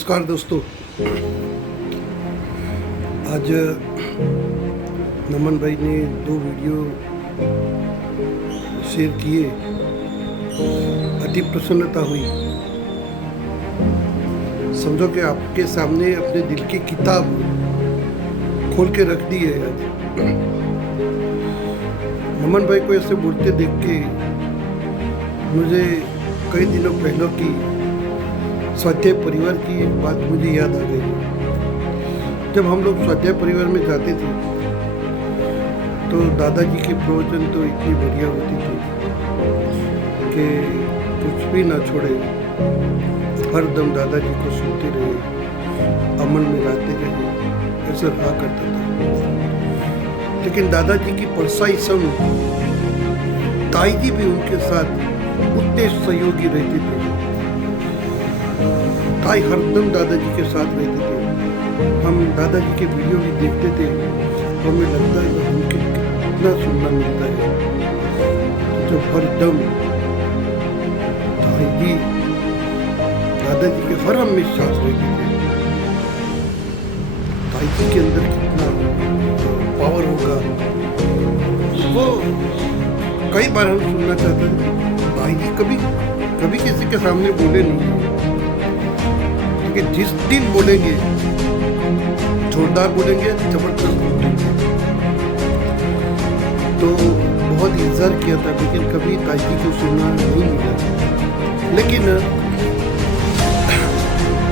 नमस्कार दोस्तों। आज नमन भाई ने 2 वीडियो शेयर किए। अति प्रसन्नता हुई। समझो कि आपके सामने अपने दिल की किताब खोल के रख दी है। आज नमन भाई को ऐसे बोलते देख के मुझे कई दिनों पहले की स्वाध्याय परिवार की एक बात मुझे याद आ गई। जब हम लोग स्वाध्याय परिवार में जाते थे तो दादाजी के प्रवचन तो इतनी बढ़िया होती थी कि कुछ भी ना छोड़े, हर दम दादाजी को सुनते रहे, अमल में लाते रहे, ऐसा रहा करता था। लेकिन दादाजी की परसाई संग ताई जी भी उनके साथ उतने सहयोगी रहते थे। ताई हरदम दादाजी के साथ रहते थे। हम दादाजी के वीडियो भी देखते थे तो हमें लगता है कि उनके कितना सुनना मिलता है। तो जब हरदम ताई जी दादाजी के हर हम में साथ रहते थे, ताई जी के अंदर कितना पावर होगा वो कई बार हम सुनना चाहते थे। ताई जी कभी किसी के सामने बोले नहीं, कि जिस दिन बोलेंगे जोरदार बोलेंगे, जबरदस्त बोलेंगे। तो बहुत इंतजार किया था लेकिन कभी ताई जी को सुनना नहीं मिला।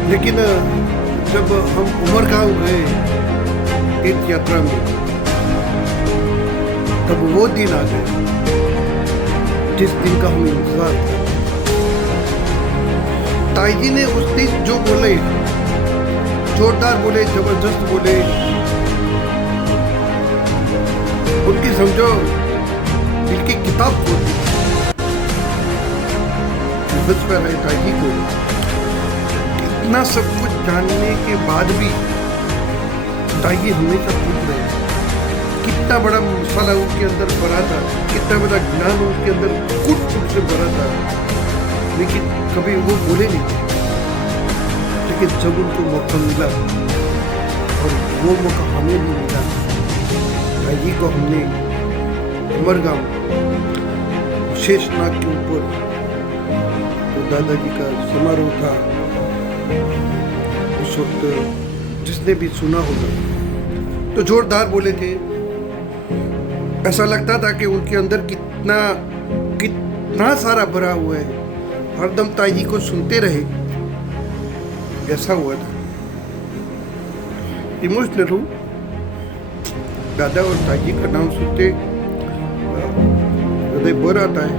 लेकिन जब हम उमरगांव गए तीर्थ यात्रा में, तब वो दिन आ गए जिस दिन का हमें इंतजार था। ताई जी ने उस दिन जो बोले, जोरदार बोले, जबरदस्त बोले, उनकी समझो दिल की किताब खोल दी। बस पर है ताई जी को इतना सब कुछ जानने के बाद भी ताई जी हमेशा पूछ रहे कितना बड़ा मसाला उनके अंदर भरा था, कितना बड़ा ज्ञान उनके अंदर कुट से भरा था, लेकिन कभी वो बोले नहीं। लेकिन जब उनको मौका मिला और वो मौका हमें भी मिला, ताई जी को हमने उमरगांव शेषनाग के ऊपर तो दादाजी का समारोह था, उस वक्त जिसने भी सुना होगा तो जोरदार बोले थे। ऐसा लगता था कि उनके अंदर कितना सारा भरा हुआ है, हरदम ताई जी को सुनते रहे। ऐसा हुआ था। इमोशनल हूँ। दादा और ताई जी का नाम सुनते हृदय भर आता है।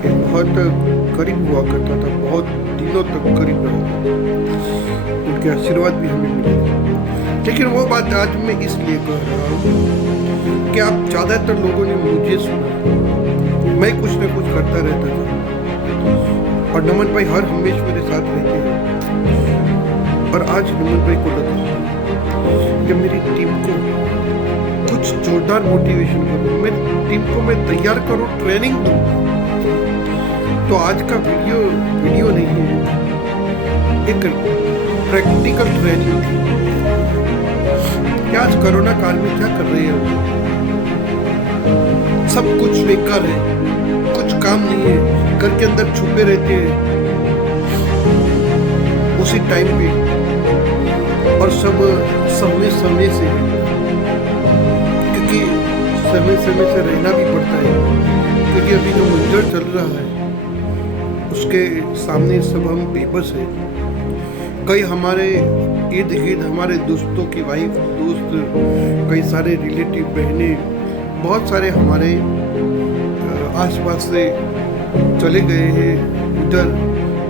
एक बहुत करीब हुआ करता था, बहुत दिनों तक करीब रहा। उनके आशीर्वाद भी हमें मिले। लेकिन वो बात आज मैं इसलिए कह रहा हूँ कि आप ज़्यादातर लोगों ने मुझे सुना, मैं कुछ न कुछ करता रहता था और नमन भाई हर हमेशा मेरे साथ रहते हैं। और आज नमन भाई को लगा कि मेरी टीम को कुछ जोरदार मोटिवेशन करूं, मेरी टीम को मैं तैयार करूं, ट्रेनिंग दूं। तो आज का वीडियो नहीं है, एक प्रैक्टिकल ट्रेनिंग है कि आज कोरोना काल में क्या कर रहे हो। सब कुछ बेकार है, कुछ काम नहीं है, घर के अंदर छुपे रहते हैं उसी टाइम पे, और सब समय से, क्योंकि समय से रहना भी पड़ता है, क्योंकि अभी जो मंजर चल रहा है उसके सामने सब हम बेबस हैं। कई हमारे इर्द गिर्द हमारे दोस्तों की वाइफ, दोस्त, कई सारे रिलेटिव, बहनें, बहुत सारे हमारे आसपास से चले गए हैं उधर।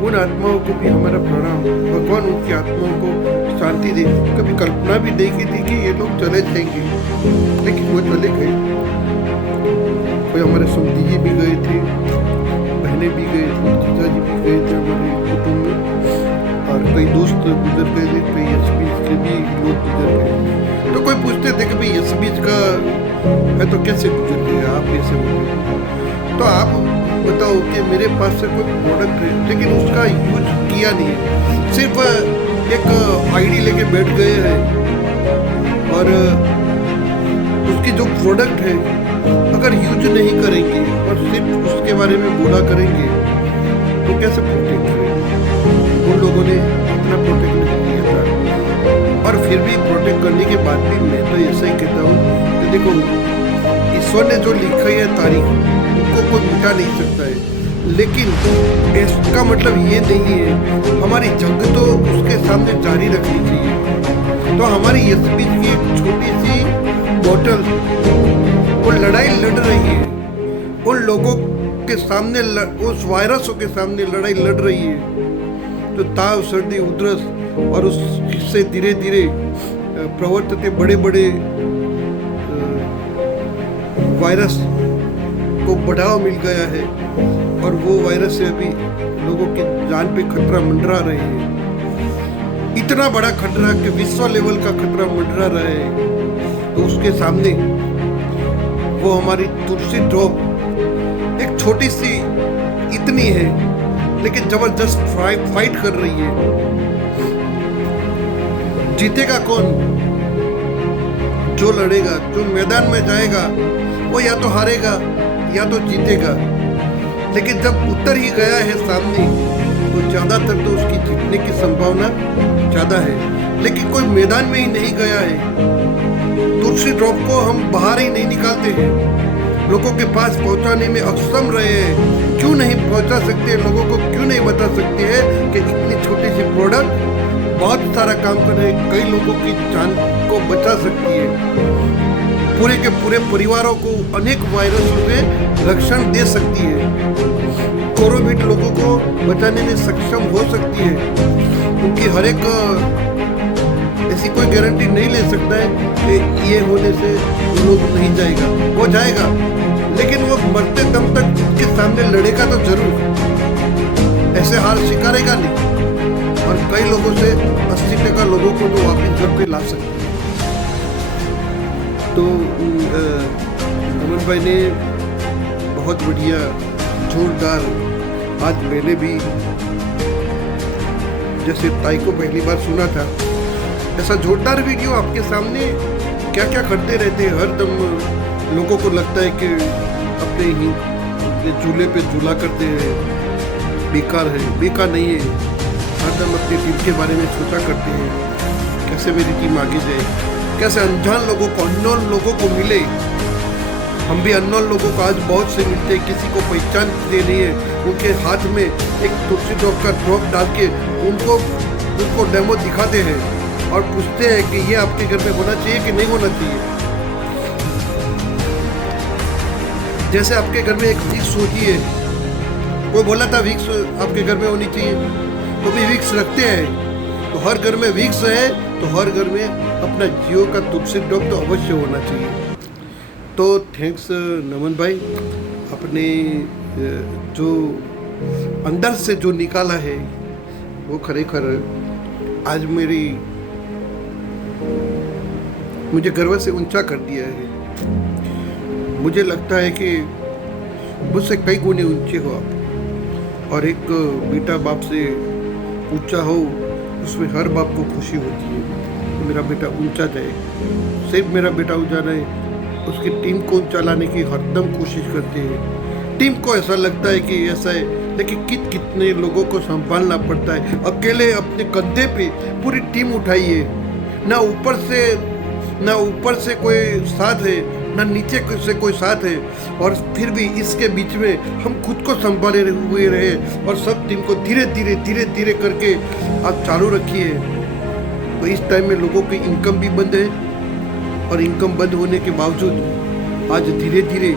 उन आत्माओं को भी हमारा प्रणाम। भगवान उनकी आत्माओं को शांति दे। कभी कल्पना भी देखी थी कि ये लोग चले जाएंगे, लेकिन वो चले गए। कोई हमारे समधी जी भी गए थे, बहनें भी गए थे, जीजा जी भी गए थे हमारे कुटुंब में, और कई दोस्त गुजर गए थे, कई एसबीज के भी लोग गुजर गए। तो कोई पूछते थे कि भाई एसबीज का है तो कैसे गुजर गए आप, ऐसे बोले। तो आप बताओ कि मेरे पास से कोई प्रोडक्ट है लेकिन उसका यूज किया नहीं है, सिर्फ एक आईडी लेके बैठ गए हैं और उसकी जो प्रोडक्ट है अगर यूज नहीं करेंगे और सिर्फ उसके बारे में बोला करेंगे तो कैसे प्रोटेक्ट करेंगे। उन लोगों ने इतना प्रोटेक्ट नहीं किया था और फिर भी प्रोटेक्ट करने के बाद भी मैं तो ऐसा ही कहता हूँ कि देखो, ईश्वर ने जो लिखा है तारीख उनको कोई मिटा नहीं सकता है, लेकिन इसका मतलब ये नहीं है हमारी जंग तो उसके सामने जारी रखनी चाहिए। तो हमारी एसपी की एक छोटी सी बोतल वो लड़ाई लड़ रही है, उन लोगों के सामने उस वायरसों के सामने लड़ाई लड़ रही है। तो ताव, सर्दी, उधरस और उससे धीरे धीरे प्रवर्तते बड़े बड़े वायरस को बढ़ावा मिल गया है और वो वायरस से अभी लोगों की जान पे खतरा मंडरा रहे हैं। इतना बड़ा खतरा कि विश्व लेवल का खतरा मंडरा रहा है। तो उसके सामने वो हमारी तुलसी ड्रॉप एक छोटी सी इतनी है लेकिन जबरदस्त फाइट कर रही है। जीतेगा कौन? जो लड़ेगा, जो मैदान में जाएगा वो या तो हारेगा या तो जीतेगा। लेकिन जब उतर ही गया है सामने तो ज़्यादातर तो उसकी जीतने की संभावना ज़्यादा है। लेकिन कोई मैदान में ही नहीं गया है। तुलसी ड्रॉप को हम बाहर ही नहीं निकालते हैं, लोगों के पास पहुंचाने में अक्षम रहे हैं। क्यों नहीं पहुंचा सकते? लोगों को क्यों नहीं बता सकते हैं कि इतनी छोटी सी प्रोडक्ट बहुत सारा काम कर रहे हैं, कई लोगों की जान को बचा सकती है, पूरे के पूरे परिवारों को अनेक वायरसों से रक्षण दे सकती है, कोरोना लोगों को बचाने में सक्षम हो सकती है। उनकी हर एक ऐसी कोई गारंटी नहीं ले सकता है कि ये होने से लोग नहीं जाएगा, वो जाएगा, लेकिन वो मरते दम तक उसके सामने लड़ेगा तो जरूर, ऐसे हार स्वीकारेगा नहीं। और कई लोगों से 80% लोगों को तो वापस घर पे ला सकते हैं। तो अमन भाई ने बहुत बढ़िया जोरदार, आज मैंने भी जैसे ताई को पहली बार सुना था ऐसा जोरदार वीडियो आपके सामने क्या क्या करते रहते हैं। हर दम लोगों को लगता है कि अपने ही चूल्हे पे चूल्हा करते हैं, बेकार है। बेकार नहीं है, हरदम अपनी टीम के बारे में सोचा करते हैं, कैसे मेरी टीम आगे जाए, कैसे अनजान लोगों को, अननोन लोगों को मिले। हम भी अननोन लोगों को आज बहुत से मिलते हैं, किसी को पहचान दे रही है, उनके हाथ में एक तुलसी ड्रॉप का ड्रॉप डाल के उनको डेमो दिखाते हैं और पूछते हैं कि ये आपके घर में होना चाहिए कि नहीं होना चाहिए। जैसे आपके घर में एक विक्स होती है, कोई बोला था विक्स आपके घर में होनी चाहिए, तो भी विक्स रखते हैं। तो हर घर में विक्स है तो हर घर में अपना जियो का तुलसी ड्रॉप तो अवश्य होना चाहिए। तो थैंक्स नमन भाई, अपने जो अंदर से जो निकाला है वो खरेखर आज मुझे गर्व से ऊंचा कर दिया है। मुझे लगता है कि मुझसे कई गुने ऊंचे हो आप, और एक बेटा बाप से ऊंचा हो उसमें हर बाप को खुशी होती है कि मेरा बेटा ऊंचा जाए। सिर्फ मेरा बेटा ऊंचा रहे, उसकी टीम को ऊंचा लाने की हरदम कोशिश करते हैं। टीम को ऐसा लगता है कि ऐसा है, लेकिन कितने लोगों को संभालना पड़ता है। अकेले अपने कंधे पे पूरी टीम उठाइए, ना ऊपर से कोई साथ है ना नीचे से कोई साथ है, और फिर भी इसके बीच में हम खुद को संभाले हुए रहे और सब टीम को धीरे धीरे करके आप चालू रखिए। तो इस टाइम में लोगों की इनकम भी बंद है, और इनकम बंद होने के बावजूद आज धीरे धीरे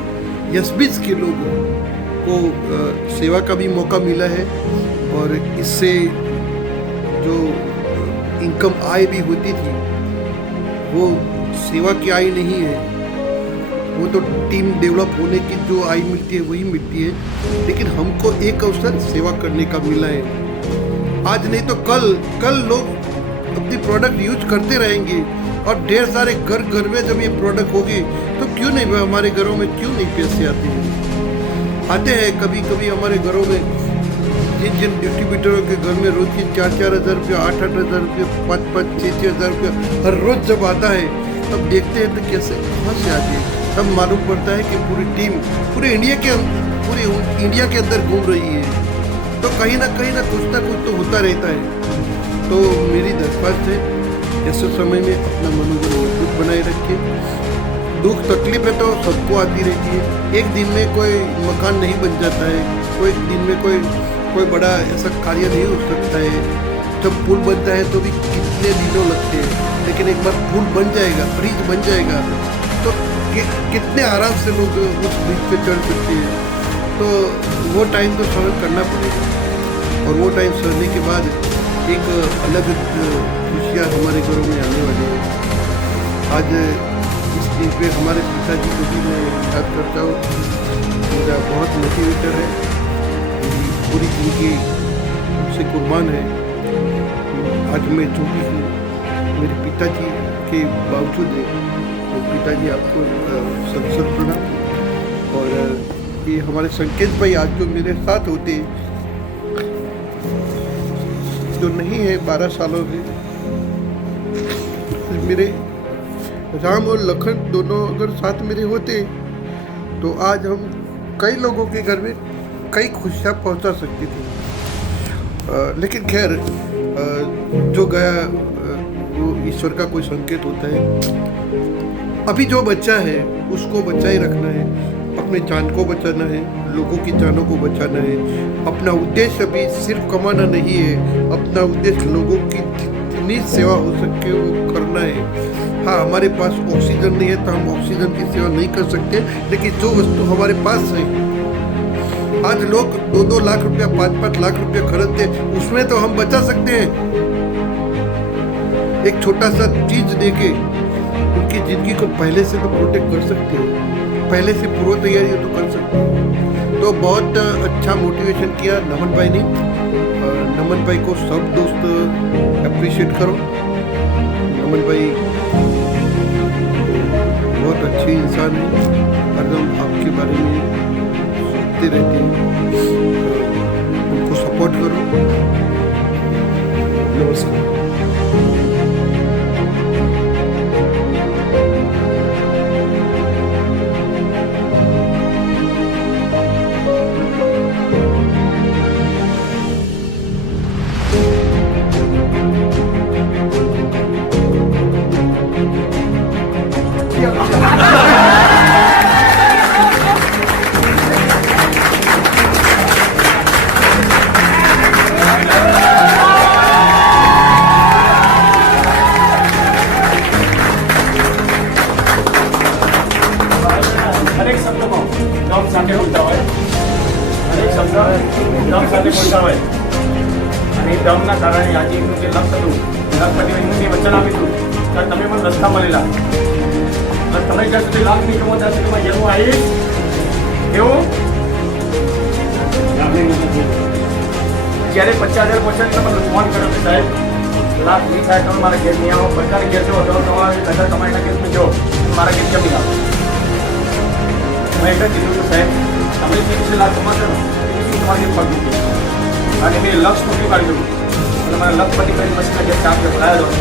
एसबीज के लोगों को सेवा का भी मौका मिला है, और इससे जो इनकम आय भी होती थी वो सेवा की आय नहीं है, वो तो टीम डेवलप होने की जो आय मिलती है वही मिलती है। लेकिन हमको एक अवसर सेवा करने का मिला है। आज नहीं तो कल लोग अपनी प्रोडक्ट यूज करते रहेंगे, और ढेर सारे घर में जब ये प्रोडक्ट होगी तो क्यों नहीं, हमारे घरों में क्यों नहीं पैसे आते हैं। आते हैं कभी कभी हमारे घरों में, जिन जिन डिस्ट्रीब्यूटरों के घर में रोज की 4-4 हज़ार रुपया, 8-8 हज़ार रुपया, 5-5, 6-6 हज़ार रुपया हर रोज जब आता है, तब देखते हैं तो कैसे कहाँ से आती है। तब मालूम पड़ता है कि पूरी टीम पूरे इंडिया के अंदर घूम रही है। तो कहीं ना कुछ तो होता रहता है। तो मेरी दरख्वास्त है, ऐसे समय में अपना मनोबल मजबूत बनाए रखिए। दुख तकलीफ है तो सबको आती रहती है। एक दिन में कोई मकान नहीं बन जाता है, कोई दिन में कोई बड़ा ऐसा कार्य नहीं हो सकता है। जब पुल बनता है तो भी कितने दिनों लगते हैं, लेकिन एक बार पुल बन जाएगा, ब्रिज बन जाएगा, तो कितने आराम से लोग उस ब्रिज पे चढ़ सकते हैं। तो वो टाइम तो सहन करना पड़ेगा, और वो टाइम सहने के बाद एक अलग खुशियाँ हमारे घरों में आने वाली है। आज इस दिन पे हमारे पिताजी को भी मैं याद करता हूँ। मेरा बहुत मोटिवेटर है, पूरी जिंदगी उससे कुर्बान है। आज मैं जो भी हूँ मेरे पिताजी के बावजूद है। तो पिताजी आपको सर प्रणाम। और ये हमारे संकेत भाई आज जो मेरे साथ होते, जो नहीं है 12 सालों से, मेरे राम और लखन दोनों अगर साथ मेरे होते तो आज हम कई लोगों के घर में कई खुशियाँ पहुंचा सकते थे। लेकिन खैर, जो गया वो ईश्वर का कोई संकेत होता है। अभी जो बच्चा है उसको बचा ही रखना है, अपने जान को बचाना है, लोगों की जानों को बचाना है। अपना उद्देश्य अभी सिर्फ कमाना नहीं है, अपना उद्देश्य लोगों की जितनी सेवा हो सके वो करना है। हाँ, हमारे पास ऑक्सीजन नहीं है तो हम ऑक्सीजन की सेवा नहीं कर सकते, लेकिन जो वस्तु हमारे पास है, आज लोग 2-2 लाख रुपया, 5-5 लाख रुपया खरीदते, उसमें तो हम बचा सकते हैं। एक छोटा सा चीज देके उनकी जिंदगी को पहले से तो प्रोटेक्ट कर सकते हैं, पहले से पूर्व तैयारी तो कर सकते हैं। तो बहुत अच्छा मोटिवेशन किया नमन भाई ने। नमन भाई को सब दोस्त अप्रिशिएट करो। नमन भाई बहुत अच्छे इंसान हैं, हरदम आपके बारे में सोचते रहते हैं। उनको सपोर्ट करो। नमस्कार। સાથે બોલતા હોય અને એક શબ્દ દમ સાથે બોલતા હોય અને એ દમના કારણે આજે એમનું જે લક્ષ્ય હતું, લખપતિ એમનું જે વચન આપ્યું ત્યારે તમે પણ રસ્તા મળેલા અને તમે જ્યાં સુધી લાભ નહીં કમો ત્યાં સુધી જેવું આવી એવું જ્યારે 50,000 પહોંચે તમે ફોન કર્યો કે સાહેબ લાભ નહીં થાય તમે મારા ઘેર નહીં આવો, બધાને ઘેર જવો તો તમારે બધા તમારા ઘેરમાં જાઓ, મારા ઘેર જમી આવો. मैं एक दिन को साहब हमें से लाभ कमाते हो तुम्हारे पग और मेरे लक्ष्य को भी काट दूँ, हमारा लक्ष्य पति का मशीन का काम के बुलाया जाओ